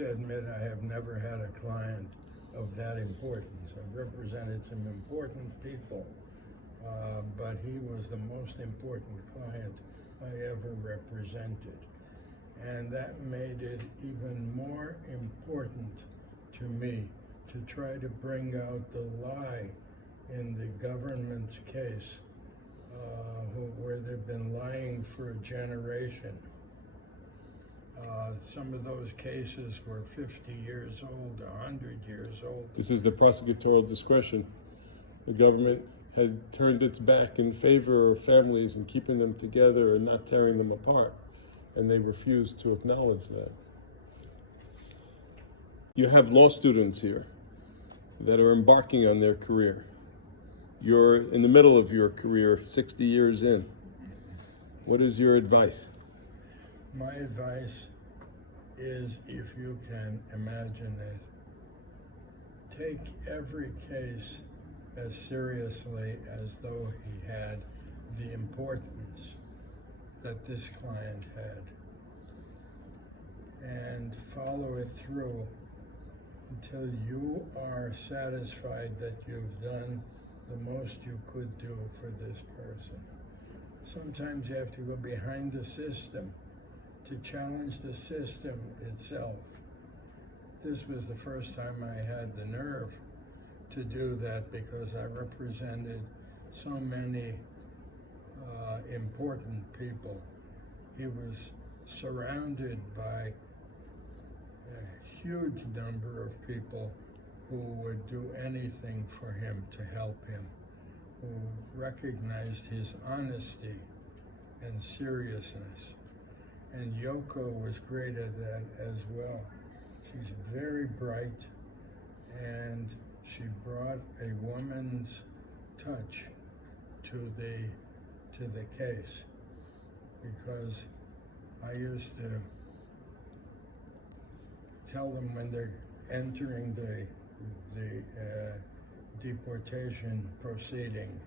to admit I have never had a client of that importance. I've represented some important people, but he was the most important client I ever represented. And that made it even more important to me to try to bring out the lie in the government's case, where they've been lying for a generation. Some of those cases were 50 years old, 100 years old. This is the prosecutorial discretion. The government had turned its back in favor of families and keeping them together and not tearing them apart, and they refused to acknowledge that. You have law students here that are embarking on their career. You're in the middle of your career, 60 years in. What is your advice? My advice is, if you can imagine it, take every case as seriously as though he had the importance that this client had, and follow it through until you are satisfied that you've done the most you could do for this person. Sometimes you have to go behind the system to challenge the system itself. This was the first time I had the nerve to do that, because I represented so many important people. He was surrounded by a huge number of people who would do anything for him to help him, who recognized his honesty and seriousness. And Yoko was great at that as well. She's very bright, and she brought a woman's touch to the case, because I used to tell them when they're entering the deportation proceeding,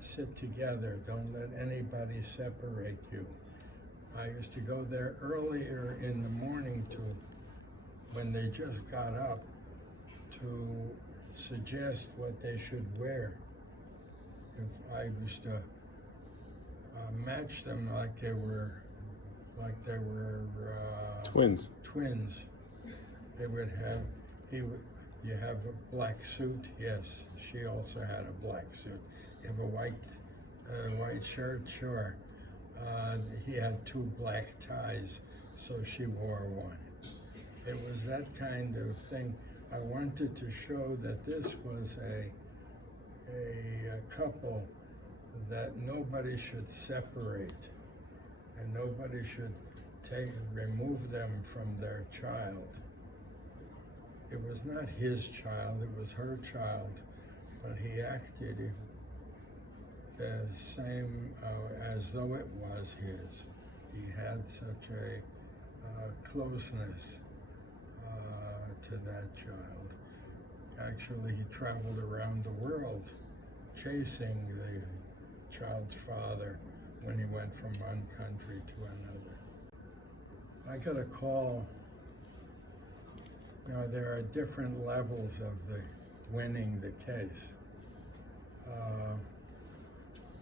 sit together, don't let anybody separate you. I used to go there earlier in the morning when they just got up, to suggest what they should wear. If I used to match them like they were Twins. They would have, you have a black suit? Yes, she also had a black suit. You have a white shirt? Sure. He had 2 black ties, so she wore one. It was that kind of thing. I wanted to show that this was a couple that nobody should separate, and nobody should remove them from their child. It was not his child, it was her child, but he acted the same as though it was his. He had such a closeness to that child. Actually, he traveled around the world chasing the child's father when he went from one country to another. I got a call. Now, there are different levels of winning the case.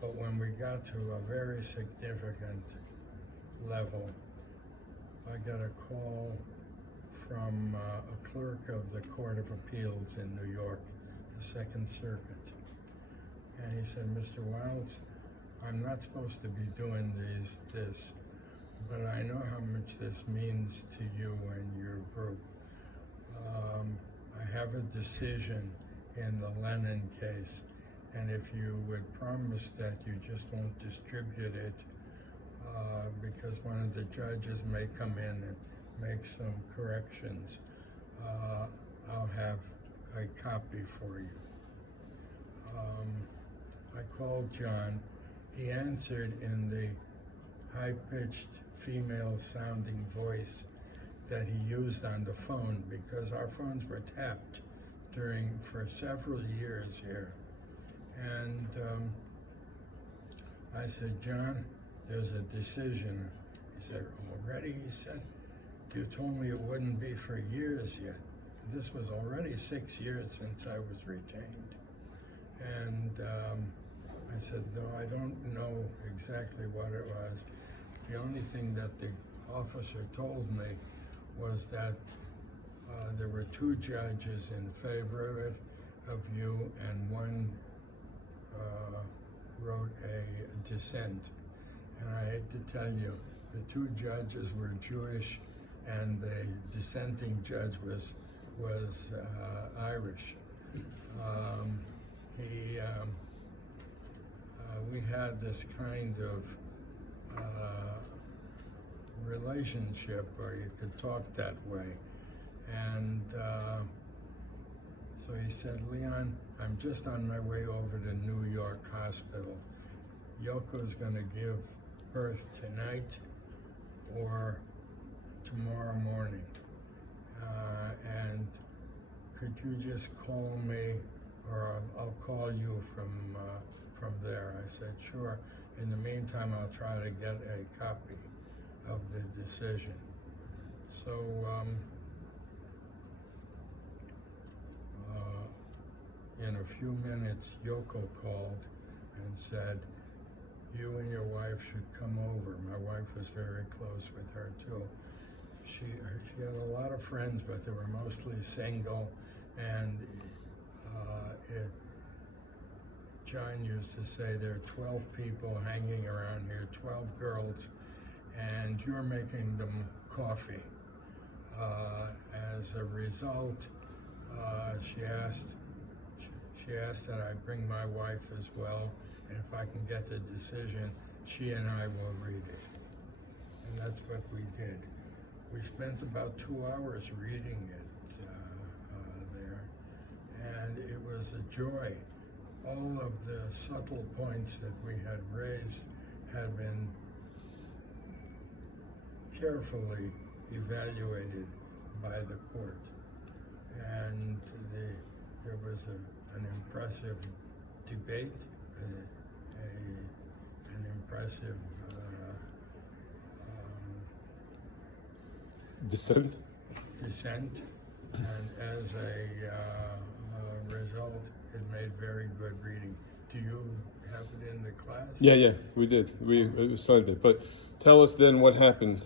But when we got to a very significant level, I got a call from a clerk of the Court of Appeals in New York, the Second Circuit. And he said, "Mr. Wilds, I'm not supposed to be doing this, but I know how much this means to you and your group. I have a decision in the Lennon case, and if you would promise that you just won't distribute it, because one of the judges may come in and make some corrections, I'll have a copy for you." I called John. He answered in the high-pitched, female-sounding voice that he used on the phone, because our phones were tapped for several years here. And I said, "John, there's a decision." He said, "Already?" He said, You told me it wouldn't be for years yet. This was already 6 years since I was retained. And I said, no, I don't know exactly what it was. The only thing that the officer told me was that there were 2 judges in favor of you, and one wrote a dissent. And I hate to tell you, the 2 judges were Jewish, and the dissenting judge was Irish. We had this kind of relationship where you could talk that way. And so he said, Leon, I'm just on my way over to New York Hospital. Yoko's going to give birth tonight or tomorrow morning. And could you just call me, or I'll call you from there? I said, sure. In the meantime, I'll try to get a copy of the decision. So in a few minutes, Yoko called and said, you and your wife should come over. My wife was very close with her too. She had a lot of friends, but they were mostly single, and John used to say there are 12 people hanging around here, 12 girls, and you're making them coffee. As a result, she asked that I bring my wife as well, and if I can get the decision, she and I will read it. And that's what we did. We spent about 2 hours reading it there, and it was a joy. All of the subtle points that we had raised had been carefully evaluated by the court, and there was an impressive debate, an impressive dissent, and as a result, it made very good reading. Do you have it in the class? Yeah, we did. We signed it. But tell us then what happened.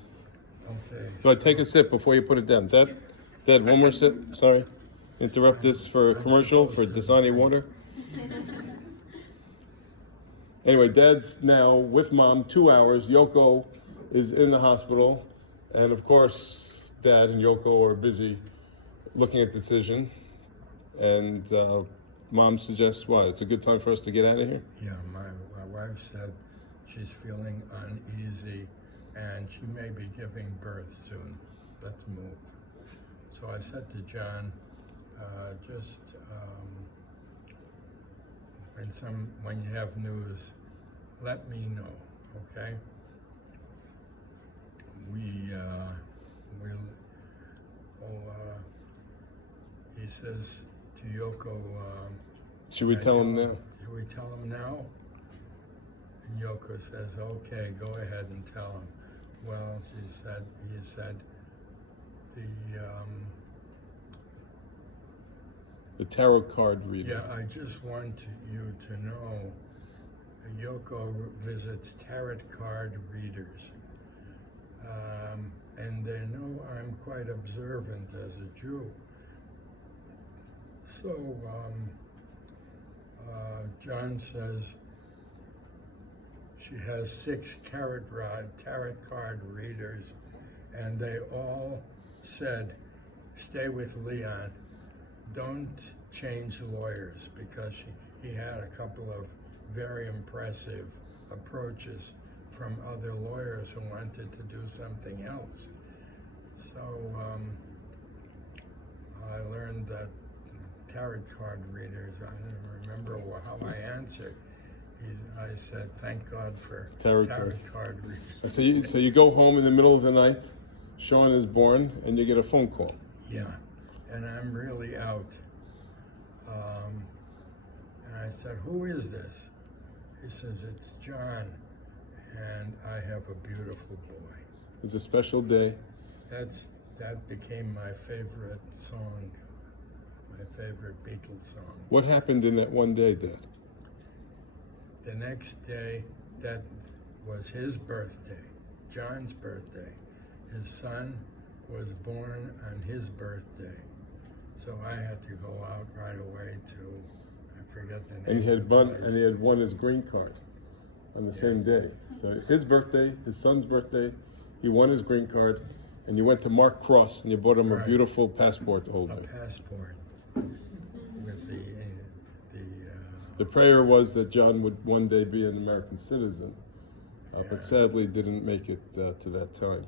Okay. But take a sip before you put it down. Dad, one more sip. Sorry. Interrupt this for a commercial for Dasani water. Anyway, Dad's now with Mom 2 hours. Yoko is in the hospital. And of course, Dad and Yoko are busy looking at the decision. And Mom suggests, what, it's a good time for us to get out of here? Yeah, my wife said she's feeling uneasy and she may be giving birth soon. Let's move. So I said to John, when you have news, let me know, okay? He says to Yoko, should we tell him now? Should we tell him now? And Yoko says, okay, go ahead and tell him. Well, he said, the tarot card reading. Yeah, I just want you to know, Yoko visits tarot card readers. And they know I'm quite observant as a Jew. So John says she has 6 tarot card readers, and they all said, stay with Leon. Don't change lawyers, because he had a couple of very impressive approaches from other lawyers who wanted to do something else. So I learned that tarot card readers, I don't remember how I answered. I said, thank God for tarot card readers. So you go home in the middle of the night, Sean is born, and you get a phone call. Yeah, and I'm really out. And I said, who is this? He says, it's John, and I have a beautiful boy. It's a special day. That's that became my favorite song, my favorite Beatles song. What happened in that one day, Dad? The next day, that was his birthday, John's birthday. His son was born on his birthday. So I had to go out right away to, I forget the name And he of had the won, place. and he had won his green card on the same day. So his birthday, his son's birthday, he won his green card, and you went to Mark Cross and you bought him a Right. beautiful passport to hold A him. passport with The prayer was that John would one day be an American citizen, but sadly didn't make it to that time.